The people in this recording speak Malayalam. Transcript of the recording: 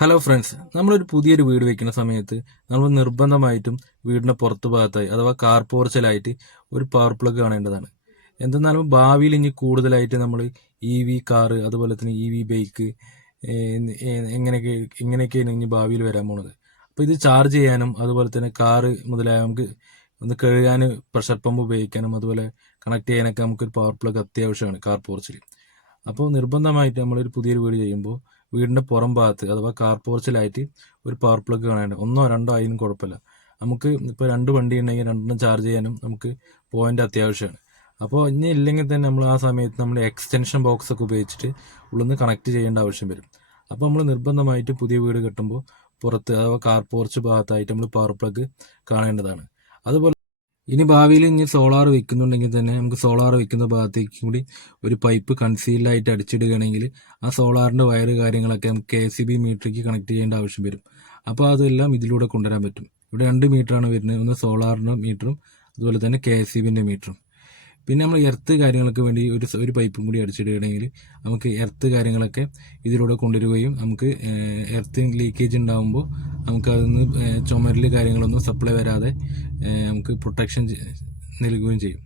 ഹലോ ഫ്രണ്ട്സ്, നമ്മളൊരു പുതിയൊരു വീട് വെക്കുന്ന സമയത്ത് നമ്മൾ നിർബന്ധമായിട്ടും വീടിന്റെ പുറത്തു ഭാഗത്തായി അഥവാ കാർ പോർച്ചിലായിട്ട് ഒരു പവർ പ്ലഗ് കാണേണ്ടതാണ്. എന്തെന്നാലും ഭാവിയിൽ ഇനി കൂടുതലായിട്ട് നമ്മൾ കാറ് അതുപോലെ തന്നെ ബൈക്ക് എങ്ങനെയൊക്കെ ഇങ്ങനെയൊക്കെയാണ് ഇനി ഭാവിയിൽ വരാൻ പോണത്. അപ്പോൾ ഇത് ചാർജ് ചെയ്യാനും അതുപോലെ തന്നെ കാറ് മുതലായ നമുക്ക് ഒന്ന് കഴുകാൻ പ്രഷർ പമ്പ് ഉപയോഗിക്കാനും അതുപോലെ കണക്ട് ചെയ്യാനൊക്കെ നമുക്കൊരു പവർ പ്ലഗ് അത്യാവശ്യമാണ് കാർ പോർച്ചിൽ. അപ്പോൾ നിർബന്ധമായിട്ട് നമ്മളൊരു പുതിയൊരു വീട് ചെയ്യുമ്പോൾ വീടിന്റെ പുറം ഭാഗത്ത് അഥവാ കാർ പോർച്ചിലായിട്ട് ഒരു പവർ പ്ലഗ് കാണേണ്ട, ഒന്നോ രണ്ടോ ആയാലും കുഴപ്പമില്ല. നമുക്ക് ഇപ്പോൾ രണ്ട് വണ്ടി ഉണ്ടെങ്കിൽ രണ്ടെണ്ണം ചാർജ് ചെയ്യാനും നമുക്ക് പോയിന്റ് അത്യാവശ്യമാണ്. അപ്പോൾ ഇനി ഇല്ലെങ്കിൽ തന്നെ നമ്മൾ ആ സമയത്ത് നമ്മൾ എക്സ്റ്റൻഷൻ ബോക്സ് ഒക്കെ ഉപയോഗിച്ചിട്ട് ഉള്ളിൽ കണക്ട് ചെയ്യേണ്ട ആവശ്യം വരും. അപ്പോൾ നമ്മൾ നിർബന്ധമായിട്ട് പുതിയ വീട് കെട്ടുമ്പോൾ പുറത്ത് അഥവാ കാർ പോർച്ച് ഭാഗത്തായിട്ട് നമ്മൾ പവർ പ്ലഗ് കാണേണ്ടതാണ്. അതുപോലെ ഇനി ഭാവിയിൽ ഇനി സോളാർ വെക്കുന്നുണ്ടെങ്കിൽ തന്നെ നമുക്ക് സോളാർ വെക്കുന്ന ഭാഗത്തേക്ക് കൂടി ഒരു പൈപ്പ് കൺസീൽഡായിട്ട് അടിച്ചിടുകയാണെങ്കിൽ ആ സോളാറിന്റെ വയറ് കാര്യങ്ങളൊക്കെ നമുക്ക് KCB മീറ്ററിലേക്ക് കണക്ട് ചെയ്യേണ്ട ആവശ്യം വരും. അപ്പോൾ അതെല്ലാം ഇതിലൂടെ കൊണ്ടുവരാൻ പറ്റും. ഇവിടെ 2 മീറ്ററാണ് വരുന്നത്, ഒന്ന് സോളാറിന്റെ മീറ്ററും അതുപോലെ തന്നെ KCBന്റെ മീറ്ററും. പിന്നെ നമ്മൾ എർത്ത് കാര്യങ്ങൾക്ക് വേണ്ടി ഒരു പൈപ്പും കൂടി അടിച്ചിടുകയാണെങ്കിൽ നമുക്ക് എർത്ത് കാര്യങ്ങളൊക്കെ ഇതിലൂടെ കൊണ്ടുവരികയും നമുക്ക് എർത്ത് ലീക്കേജ് ഉണ്ടാകുമ്പോൾ നമുക്ക് അതൊന്ന് ചുമരിൽ കാര്യങ്ങളൊന്നും സപ്ലൈ വരാതെ നമുക്ക് പ്രൊട്ടക്ഷൻ നൽകുകയും ചെയ്യും.